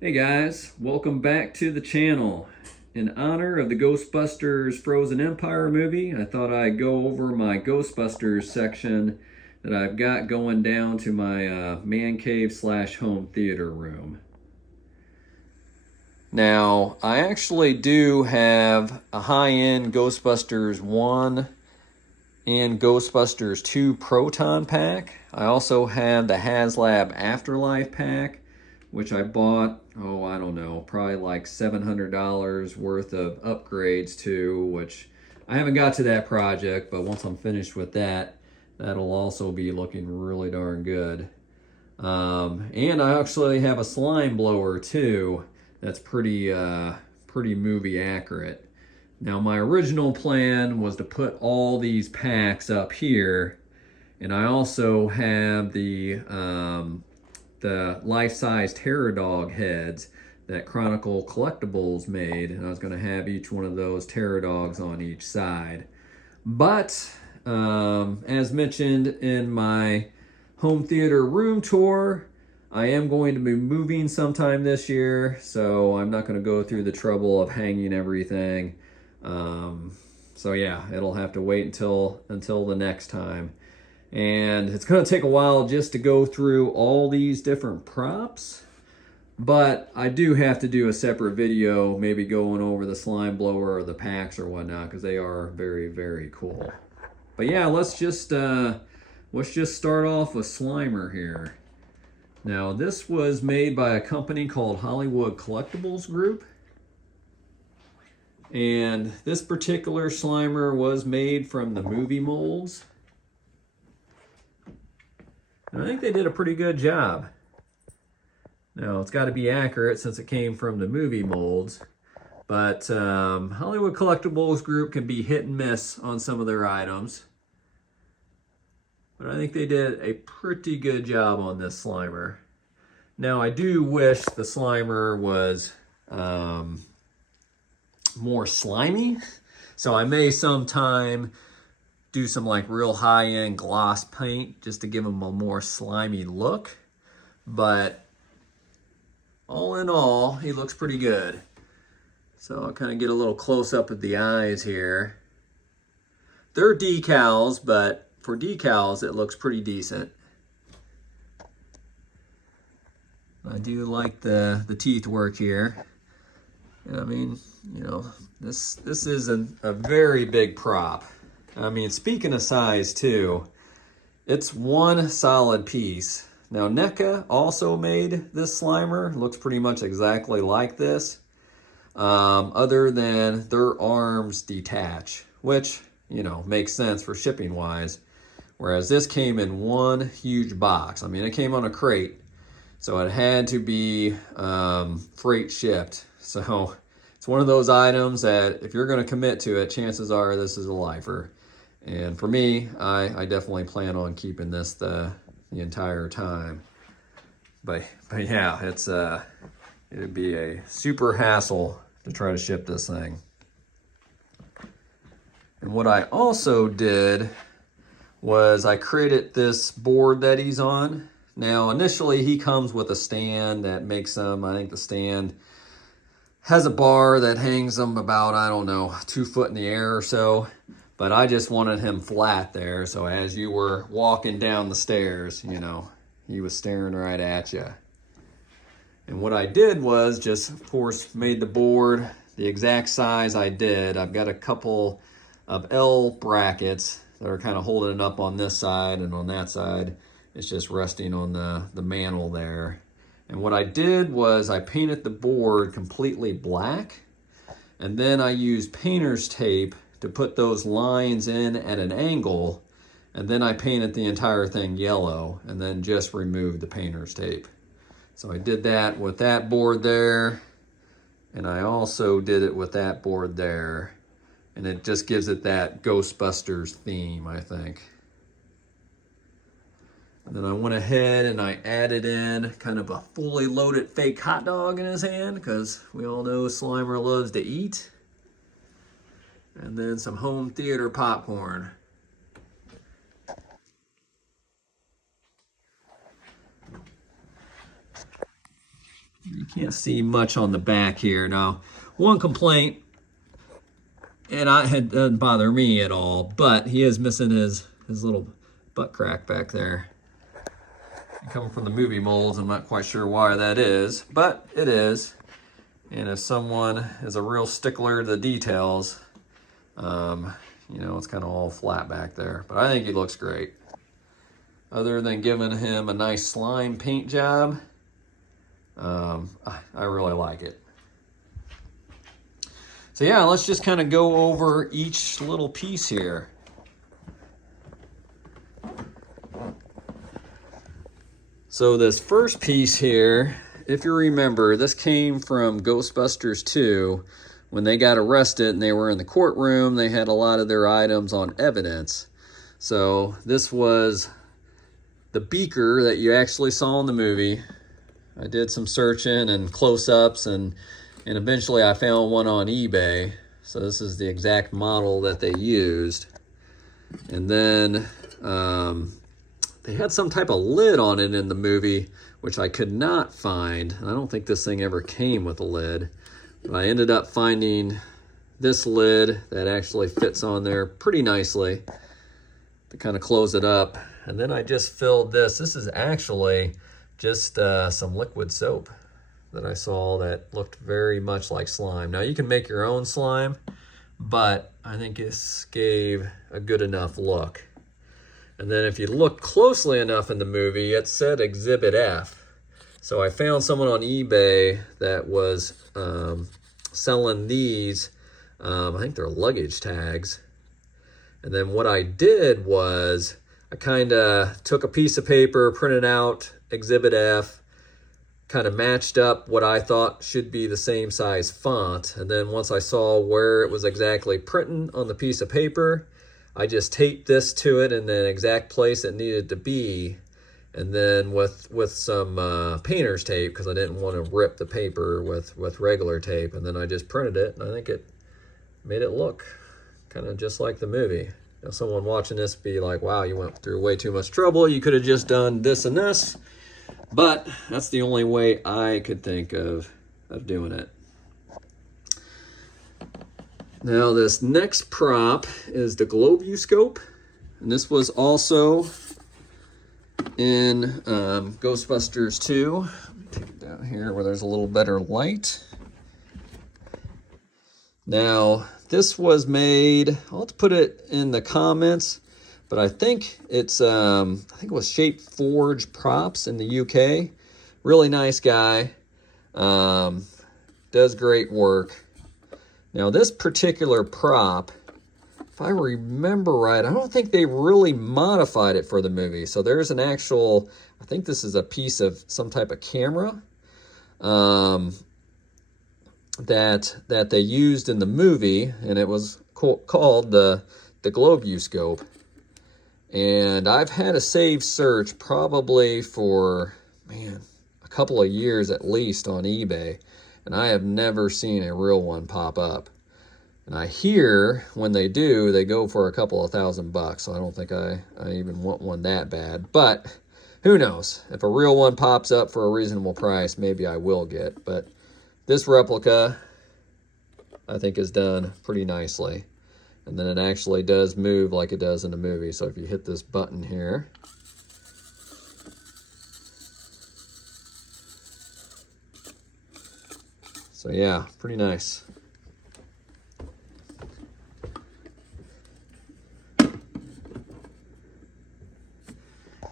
Hey guys, welcome back to the channel. In honor of the Ghostbusters Frozen Empire movie, I thought I'd go over my Ghostbusters section that I've got going down to my man cave slash home theater room. Now, I actually do have a high-end Ghostbusters 1 and Ghostbusters 2 Proton pack. I also have the HasLab Afterlife pack, which I bought, I don't know, probably like $700 worth of upgrades to, which I haven't got to that project, but once I'm finished with that, that'll also be looking really darn good. And I actually have a slime blower too that's pretty movie accurate. Now my original plan was to put all these packs up here, and I also have the life-size Terror Dog heads that Chronicle Collectibles made, and I was going to have each one of those Terror Dogs on each side. But as mentioned in my home theater room tour, I am going to be moving sometime this year, so I'm not going to go through the trouble of hanging everything. So yeah, it'll have to wait until the next time. And it's going to take a while just to go through all these different props, but I do have to do a separate video, maybe going over the slime blower or the packs or whatnot, because they are very, very cool. But yeah, let's just start off with Slimer here. Now, this was made by a company called Hollywood Collectibles Group. And this particular Slimer was made from the movie molds. And I think they did a pretty good job. Now, it's got to be accurate since it came from the movie molds. But Hollywood Collectibles Group can be hit and miss on some of their items. But I think they did a pretty good job on this Slimer. Now, I do wish the Slimer was more slimy. So I may sometime do some like real high-end gloss paint just to give them a more slimy look. But all in all, he looks pretty good. So I'll kind of get a little close-up of the eyes here. They're decals, but for decals, it looks pretty decent. I do like the teeth work here. I mean, you know, this is a very big prop. I mean, speaking of size too, it's one solid piece. Now NECA also made this Slimer, looks pretty much exactly like this, other than their arms detach, which, you know, makes sense for shipping wise. Whereas this came in one huge box. I mean, it came on a crate, so it had to be freight shipped. So it's one of those items that if you're going to commit to it, chances are this is a lifer. And for me, I definitely plan on keeping this the entire time. But yeah, it'd be a super hassle to try to ship this thing. And what I also did was I created this board that he's on. Now, initially he comes with a stand that makes him, I think the stand has a bar that hangs him about, I don't know, 2 foot in the air or so. But I just wanted him flat there, so as you were walking down the stairs, you know, he was staring right at you. And what I did was just, of course, made the board the exact size I did. I've got a couple of L brackets that are kind of holding it up on this side, and on that side, it's just resting on the mantle there. And what I did was I painted the board completely black, and then I used painter's tape to put those lines in at an angle, and then I painted the entire thing yellow and then just removed the painter's tape. So I did that with that board there, and I also did it with that board there, and it just gives it that Ghostbusters theme, I think. And then I went ahead and I added in kind of a fully loaded fake hot dog in his hand, because we all know Slimer loves to eat. And then some home theater popcorn. You can't see much on the back here. Now, one complaint, and it doesn't bother me at all, but he is missing his little butt crack back there. Coming from the movie molds, I'm not quite sure why that is, but it is. And if someone is a real stickler to the details, you know, it's kind of all flat back there. But I think he looks great. Other than giving him a nice slime paint job, I really like it. So yeah, let's just kind of go over each little piece here. So this first piece here, if you remember, this came from Ghostbusters 2. When they got arrested and they were in the courtroom, they had a lot of their items on evidence. So this was the beaker that you actually saw in the movie. I did some searching and close-ups, and eventually I found one on eBay. So this is the exact model that they used. And then they had some type of lid on it in the movie, which I could not find. I don't think this thing ever came with a lid. But I ended up finding this lid that actually fits on there pretty nicely to kind of close it up. And then I just filled this. This is actually just some liquid soap that I saw that looked very much like slime. Now you can make your own slime, but I think this gave a good enough look. And then if you look closely enough in the movie, it said Exhibit F. So I found someone on eBay that was selling these, I think they're luggage tags. And then what I did was I kind of took a piece of paper, printed out Exhibit F, kind of matched up what I thought should be the same size font. And then once I saw where it was exactly printing on the piece of paper, I just taped this to it in the exact place it needed to be. And then with some painter's tape, because I didn't want to rip the paper with regular tape. And then I just printed it, and I think it made it look kind of just like the movie. Now, someone watching this be like, wow, you went through way too much trouble. You could have just done this and this. But that's the only way I could think of doing it. Now, this next prop is the Globuscope. And this was also in Ghostbusters 2. Take it down here where there's a little better light. Now, this was made, I'll have to put it in the comments, but I think it's, I think it was ShapeForgeProps in the UK. Really nice guy. Does great work. Now, this particular prop, if I remember right, I don't think they really modified it for the movie. So there's an actual, I think this is a piece of some type of camera that they used in the movie, and it was called the Globuscope. And I've had a saved search probably for, man, a couple of years at least on eBay, and I have never seen a real one pop up. And I hear when they do, they go for a couple of $1,000, so I don't think I even want one that bad. But who knows? If a real one pops up for a reasonable price, maybe I will get. But this replica, I think, is done pretty nicely. And then it actually does move like it does in the movie. So if you hit this button here, so yeah, pretty nice.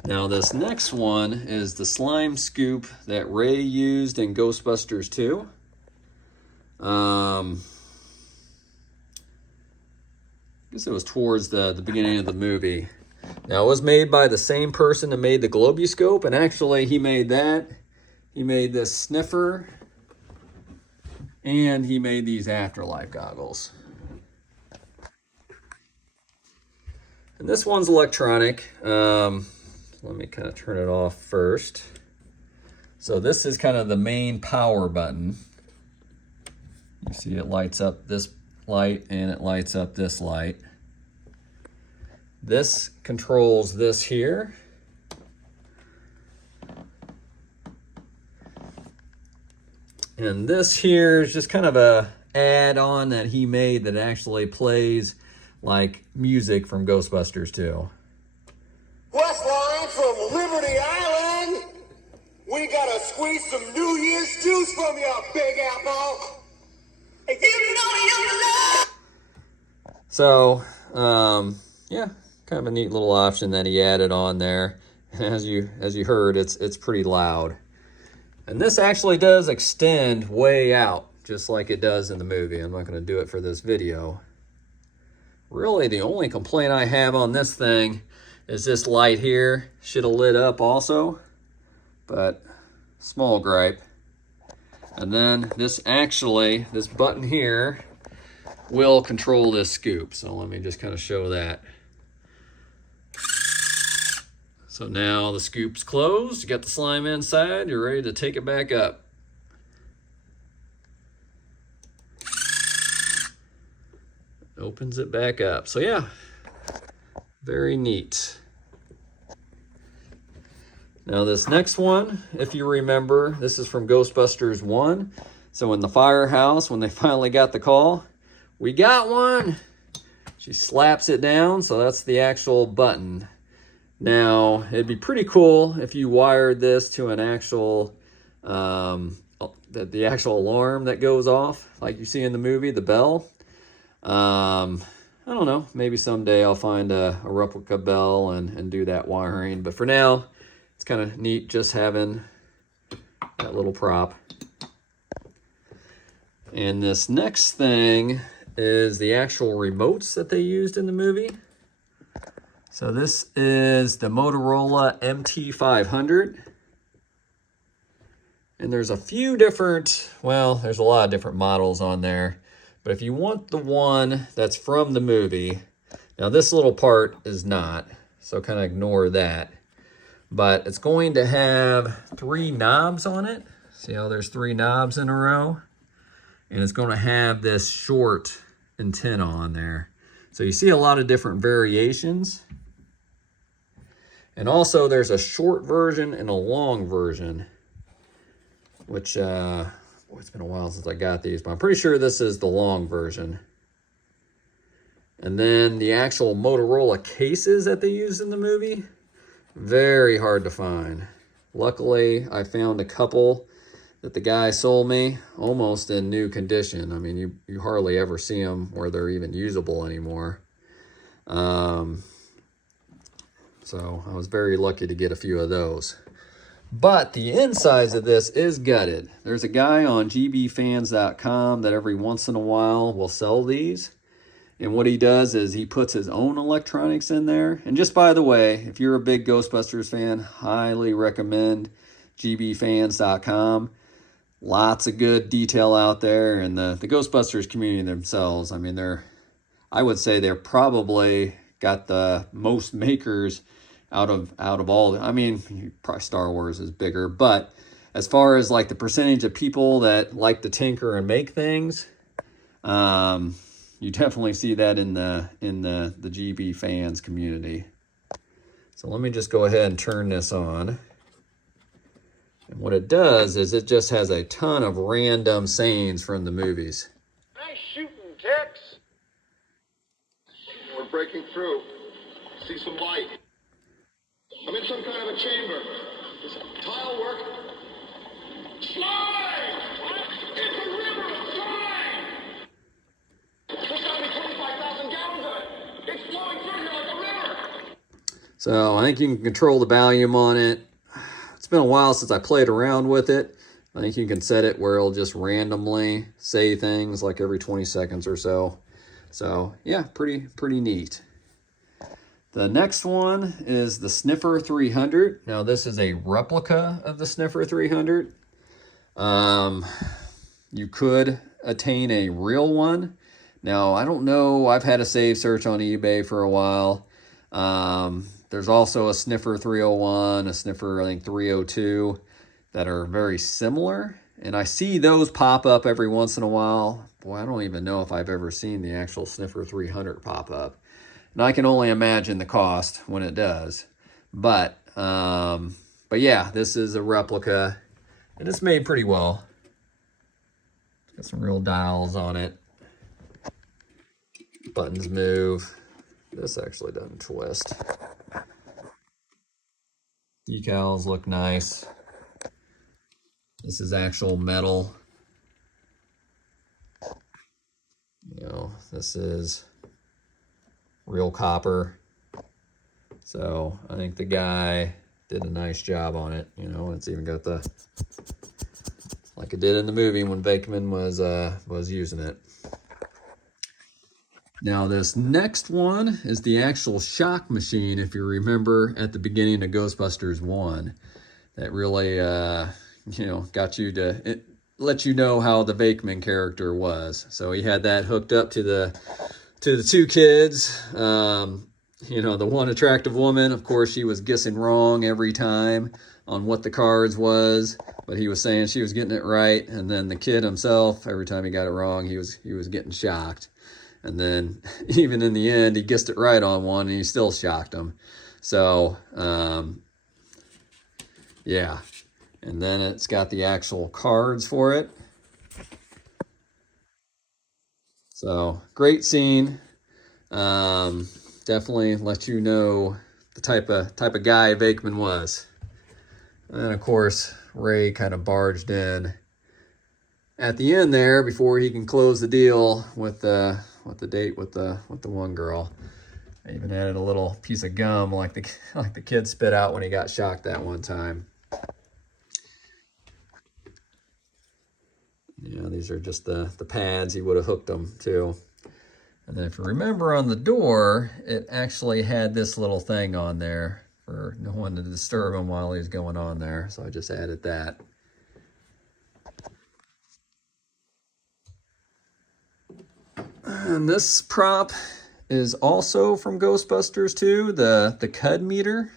Now this next one is the slime scoop that Ray used in Ghostbusters 2. I guess it was towards the beginning of the movie. Now it was made by the same person that made the Globuscope, and actually he made that. He made this sniffer, and he made these Afterlife goggles. And this one's electronic. Let me kind of turn it off first. So this is kind of the main power button. You see it lights up this light and it lights up this light. This controls this here. And this here is just kind of a add-on that he made that actually plays like music from Ghostbusters too. West line from Liberty Island. We gotta squeeze some New Year's juice from you, Big Apple. You know. So, yeah, kind of a neat little option that he added on there. As you heard, it's pretty loud. And this actually does extend way out, just like it does in the movie. I'm not going to do it for this video. Really, the only complaint I have on this thing is this light here. Should have lit up also, but small gripe. And then this button here will control this scoop. So let me just kind of show that. So now the scoop's closed, you got the slime inside, you're ready to take it back up. Opens it back up. So yeah, very neat. Now this next one, if you remember, this is from Ghostbusters 1. So in the firehouse, when they finally got the call, we got one. She slaps it down, so that's the actual button. Now, it'd be pretty cool if you wired this to an actual, the actual alarm that goes off, like you see in the movie, the bell. I don't know, maybe someday I'll find a replica bell and do that wiring. But for now, it's kind of neat just having that little prop. And this next thing is the actual remotes that they used in the movie. So this is the Motorola MT500. And there's a few different, well, there's a lot of different models on there. But if you want the one that's from the movie, now this little part is not, so kind of ignore that. But it's going to have 3 knobs on it. See how there's 3 knobs in a row? And it's going to have this short antenna on there. So you see a lot of different variations. And also there's a short version and a long version, which, boy, it's been a while since I got these, but I'm pretty sure this is the long version. And then the actual Motorola cases that they used in the movie, very hard to find. Luckily, I found a couple that the guy sold me almost in new condition. I mean, you hardly ever see them where they're even usable anymore. So I was very lucky to get a few of those. But the insides of this is gutted. There's a guy on gbfans.com that every once in a while will sell these. And what he does is he puts his own electronics in there. And just by the way, if you're a big Ghostbusters fan, highly recommend gbfans.com. Lots of good detail out there. And the Ghostbusters community themselves, I mean, I would say they're probably got the most makers out of all. I mean, probably Star Wars is bigger, but as far as like the percentage of people that like to tinker and make things, you definitely see that in the GB fans community. So let me just go ahead and turn this on. And what it does is it just has a ton of random sayings from the movies. Nice shooting, Tex. We're breaking through. See some light. I'm in some kind of a chamber. Does tile work? Slime! It's a river of slime! There's gotta be 25,000 gallons of it. It's flowing through here like a river. So I think you can control the volume on it. It's been a while since I played around with it. I think you can set it where it'll just randomly say things like every 20 seconds or so. So yeah, pretty neat. The next one is the Sniffer 300. Now this is a replica of the Sniffer 300. You could attain a real one. Now I don't know, I've had a save search on eBay for a while. There's also a Sniffer 301, a Sniffer I think 302 that are very similar. And I see those pop up every once in a while. Boy, I don't even know if I've ever seen the actual Sniffer 300 pop up. And I can only imagine the cost when it does. But yeah, this is a replica, and it's made pretty well. Got some real dials on it. Buttons move. This actually doesn't twist. Decals look nice. This is actual metal. You know, this is real copper. So I think the guy did a nice job on it. You know, it's even got the, like it did in the movie when Bakeman was using it. Now this next one is the actual shock machine, if you remember at the beginning of Ghostbusters 1. That really, you know, got you to, let you know how the Bakeman character was. So he had that hooked up to the two kids. You know, the one attractive woman, of course, she was guessing wrong every time on what the cards was, but he was saying she was getting it right. And then the kid himself, every time he got it wrong, he was getting shocked. And then even in the end, he guessed it right on one, and he still shocked him. So, yeah. And then it's got the actual cards for it. So, great scene. Definitely let you know the type of guy Bakeman was. And of course, Ray kind of barged in at the end there before he can close the deal with the date with the one girl. I even added a little piece of gum like the kid spit out when he got shocked that one time. Yeah, these are just the pads he would have hooked them to. And then if you remember on the door, it actually had this little thing on there for no one to disturb him while he's going on there. So I just added that. And this prop is also from Ghostbusters 2, the Cud Meter.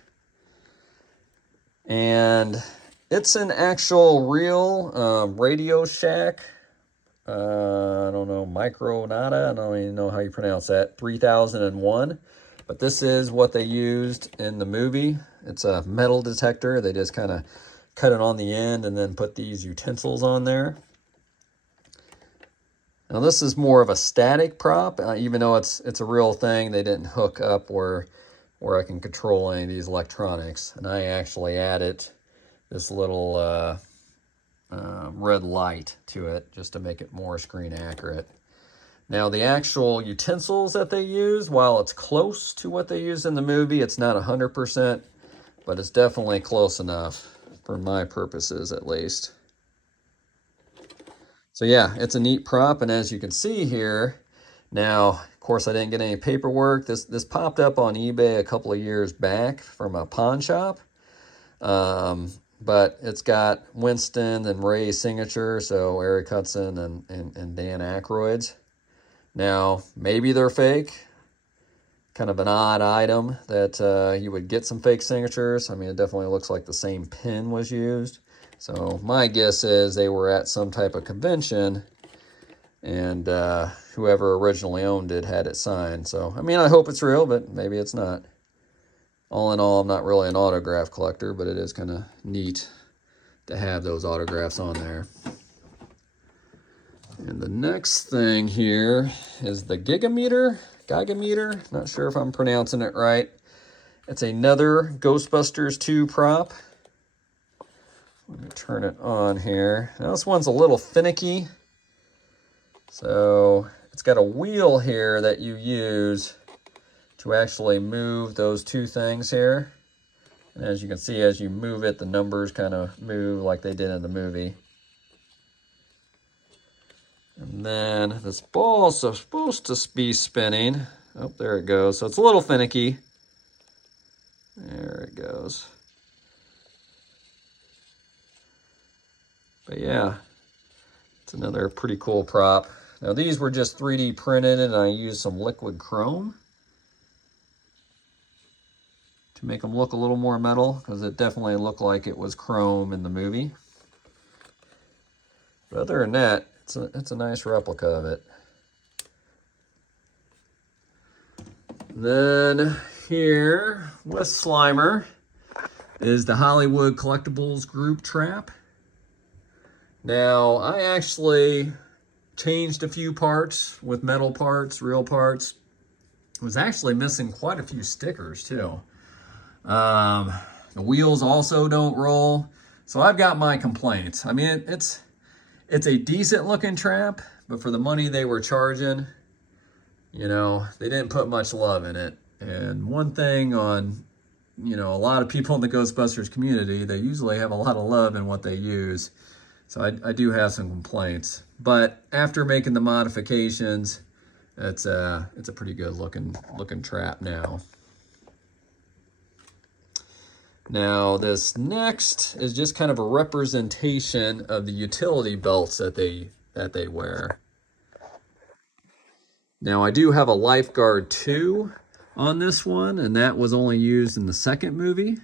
And it's an actual real Radio Shack. I don't know, Micronata, I don't even know how you pronounce that, 3001. But this is what they used in the movie. It's a metal detector. They just kind of cut it on the end and then put these utensils on there. Now this is more of a static prop, even though it's a real thing. They didn't hook up where I can control any of these electronics. And I actually added this little red light to it just to make it more screen accurate. Now the actual utensils that they use, while it's close to what they use in the movie, it's not 100%, but it's definitely close enough for my purposes at least. So yeah, it's a neat prop, and as you can see here, now of course I didn't get any paperwork. This popped up on eBay a couple of years back from a pawn shop. But it's got Winston and Ray's signature, so Eric Hudson and Dan Aykroyd's. Now, maybe they're fake. Kind of an odd item that you would get some fake signatures. I mean, it definitely looks like the same pin was used. So my guess is they were at some type of convention, and whoever originally owned it had it signed. So, I mean, I hope it's real, but maybe it's not. All in all, I'm not really an autograph collector, but it is kind of neat to have those autographs on there. And the next thing here is the Giga Meter. Not sure if I'm pronouncing it right. It's another Ghostbusters 2 prop. Let me turn it on here. Now this one's a little finicky. So it's got a wheel here that you use to actually move those two things here. And as you can see, as you move it, the numbers kind of move like they did in the movie. And then this ball is supposed to be spinning. Oh, there it goes. So it's a little finicky. There it goes. But yeah, it's another pretty cool prop. Now these were just 3D printed, and I used some liquid chrome to make them look a little more metal, because it definitely looked like it was chrome in the movie. But other than that, it's a nice replica of it. Then here with Slimer is the Hollywood Collectibles Group Trap. Now I actually changed a few parts with metal parts, real parts. Was actually missing quite a few stickers too. The wheels also don't roll. So I've got my complaints. I mean, it's a decent looking trap, but for the money they were charging, you know, they didn't put much love in it. And one thing on, you know, a lot of people in the Ghostbusters community, they usually have a lot of love in what they use. So I do have some complaints. But after making the modifications, it's a pretty good looking trap now. Now this next is just kind of a representation of the utility belts that they wear. Now I do have a Lifeguard 2 on this one, and that was only used in the second movie,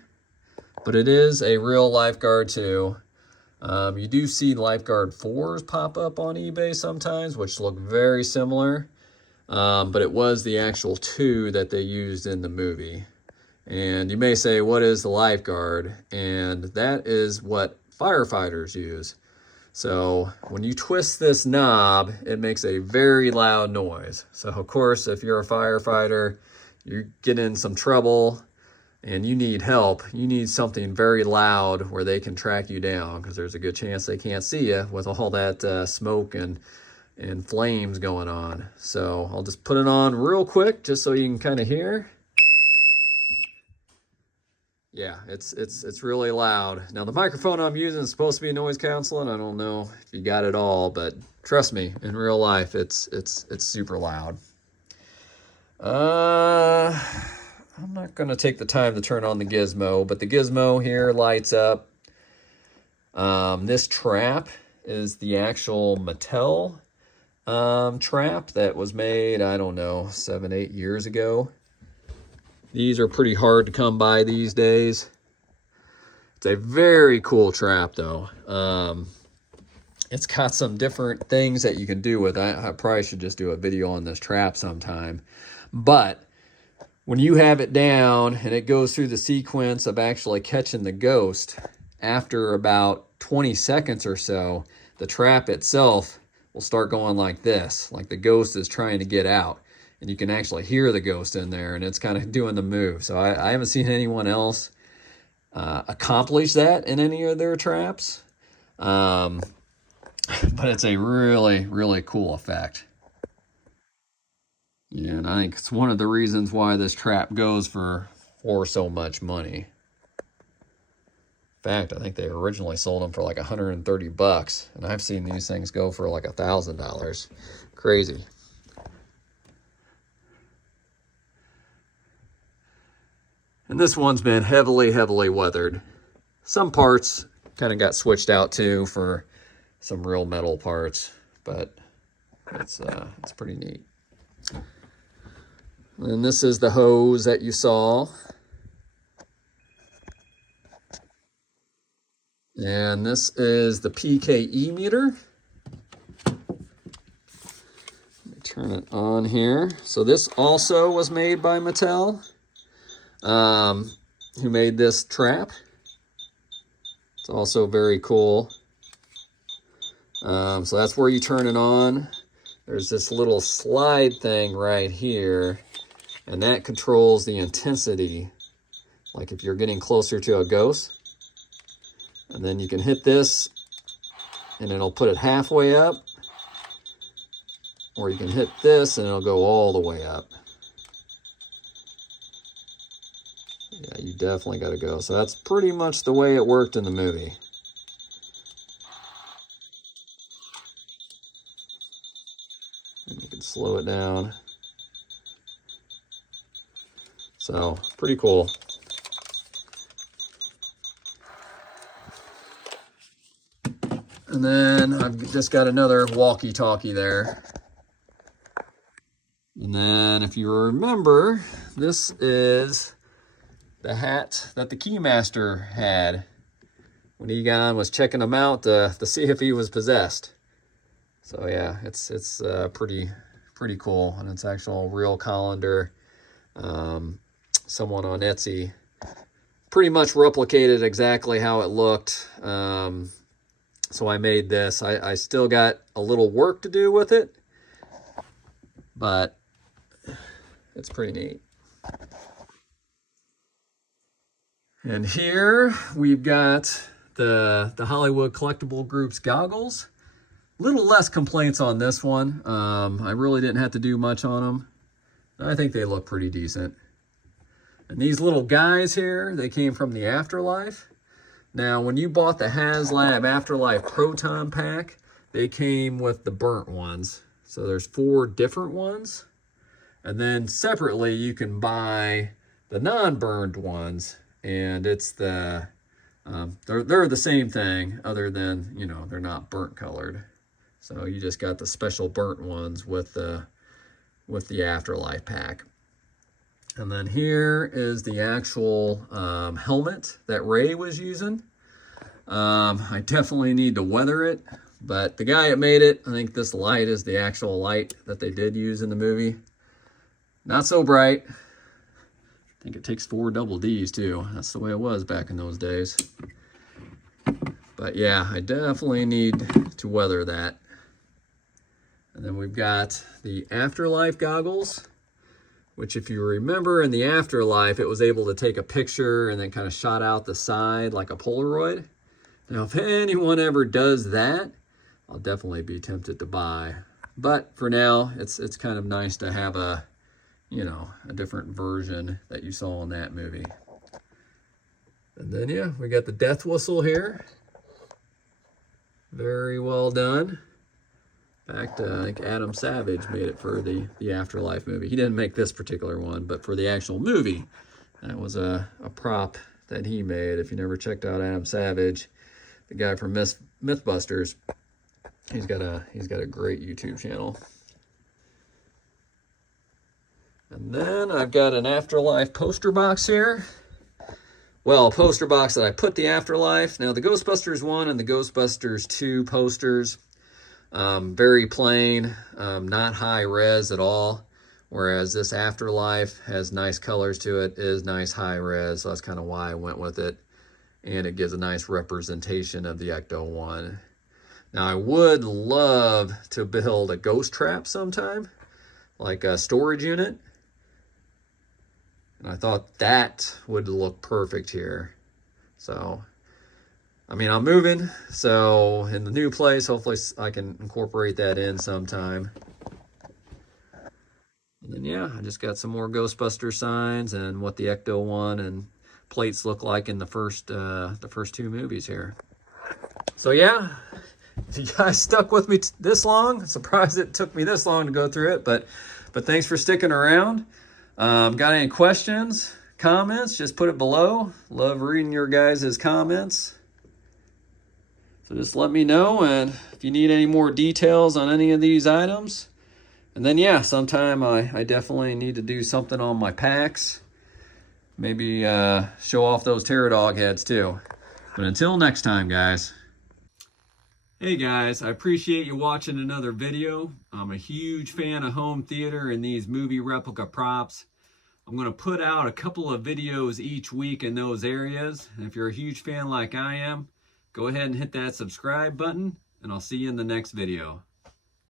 but it is a real Lifeguard 2. You do see Lifeguard 4s pop up on eBay sometimes, which look very similar, but it was the actual 2 that they used in the movie. And you may say, what is the Lifeguard? And that is what firefighters use. So when you twist this knob, it makes a very loud noise. So of course, if you're a firefighter, you get in some trouble and you need help, you need something very loud where they can track you down, because there's a good chance they can't see you with all that smoke and flames going on. So I'll just put it on real quick just so you can kind of hear. Yeah, it's really loud. Now the microphone I'm using is supposed to be noise canceling. I don't know if you got it all, but trust me, in real life, it's super loud. I'm not gonna take the time to turn on the gizmo, but the gizmo here lights up. This trap is the actual Mattel trap that was made, I don't know, 7-8 years ago. These are pretty hard to come by these days. It's a very cool trap though. It's got some different things that you can do with it. I probably should just do a video on this trap sometime. But when you have it down and it goes through the sequence of actually catching the ghost, after about 20 seconds or so, the trap itself will start going like this, like the ghost is trying to get out. And you can actually hear the ghost in there, and it's kind of doing the move. So I haven't seen anyone else accomplish that in any of their traps. But it's a really, really cool effect. Yeah, and I think it's one of the reasons why this trap goes for so much money. In fact, I think they originally sold them for like $130, and I've seen these things go for like $1,000. Crazy. And this one's been heavily, heavily weathered. Some parts kind of got switched out too for some real metal parts, but it's pretty neat. And this is the hose that you saw. And this is the PKE meter. Let me turn it on here. So this also was made by Mattel. Who made this trap. It's also very cool. So that's where you turn it on. There's this little slide thing right here, and that controls the intensity. Like if you're getting closer to a ghost, and then you can hit this and it'll put it halfway up, or you can hit this and it'll go all the way up. Yeah, you definitely got to go. So that's pretty much the way it worked in the movie. And you can slow it down. So, pretty cool. And then I've just got another walkie-talkie there. And then if you remember, this is the hat that the Keymaster had when Egon was checking him out to see if he was possessed. So yeah, it's pretty cool, and it's actual real colander. Someone on Etsy pretty much replicated exactly how it looked. So I made this. I still got a little work to do with it, but it's pretty neat. And here we've got the Hollywood Collectible Group's goggles. Little less complaints on this one. I really didn't have to do much on them. I think they look pretty decent. And these little guys here, they came from the Afterlife. Now, when you bought the HasLab Afterlife Proton Pack, they came with the burnt ones. So there's 4 different ones. And then separately, you can buy the non-burned ones. And it's the, they're the same thing, other than, you know, they're not burnt colored. So you just got the special burnt ones with the Afterlife pack. And then here is the actual helmet that Ray was using. I definitely need to weather it, but the guy that made it, I think this light is the actual light that they did use in the movie. Not so bright. I think it takes 4 double Ds too. That's the way it was back in those days. But yeah, I definitely need to weather that. And then we've got the Afterlife goggles, which if you remember in the Afterlife, it was able to take a picture and then kind of shot out the side like a Polaroid. Now, if anyone ever does that, I'll definitely be tempted to buy. But for now, it's kind of nice to have a, you know, a different version that you saw in that movie. And then, yeah, we got the death whistle here. Very well done. In fact, I think Adam Savage made it for the Afterlife movie. He didn't make this particular one, but for the actual movie, that was a prop that he made. If you never checked out Adam Savage, the guy from Mythbusters, he's got a great YouTube channel. And then I've got an Afterlife poster box here. Well, a poster box that I put the Afterlife. Now, the Ghostbusters 1 and the Ghostbusters 2 posters, very plain, not high res at all. Whereas this Afterlife has nice colors to it, is nice high res, so that's kind of why I went with it. And it gives a nice representation of the Ecto-1. Now, I would love to build a ghost trap sometime, like a storage unit. And I thought that would look perfect here. So, I mean, I'm moving, so in the new place, hopefully I can incorporate that in sometime. And then, yeah, I just got some more Ghostbuster signs and what the Ecto-1 and plates look like in the first 2 movies here. So, yeah, if you guys stuck with me this long, I'm surprised it took me this long to go through it, but thanks for sticking around. Got any questions, comments, just put it below. Love reading your guys' comments. So just let me know, and if you need any more details on any of these items. And then, yeah, sometime I definitely need to do something on my packs. Maybe show off those Pterodog heads too. But until next time, guys. Hey guys, I appreciate you watching another video. I'm a huge fan of home theater and these movie replica props. I'm going to put out a couple of videos each week in those areas. And if you're a huge fan like I am, go ahead and hit that subscribe button, and I'll see you in the next video.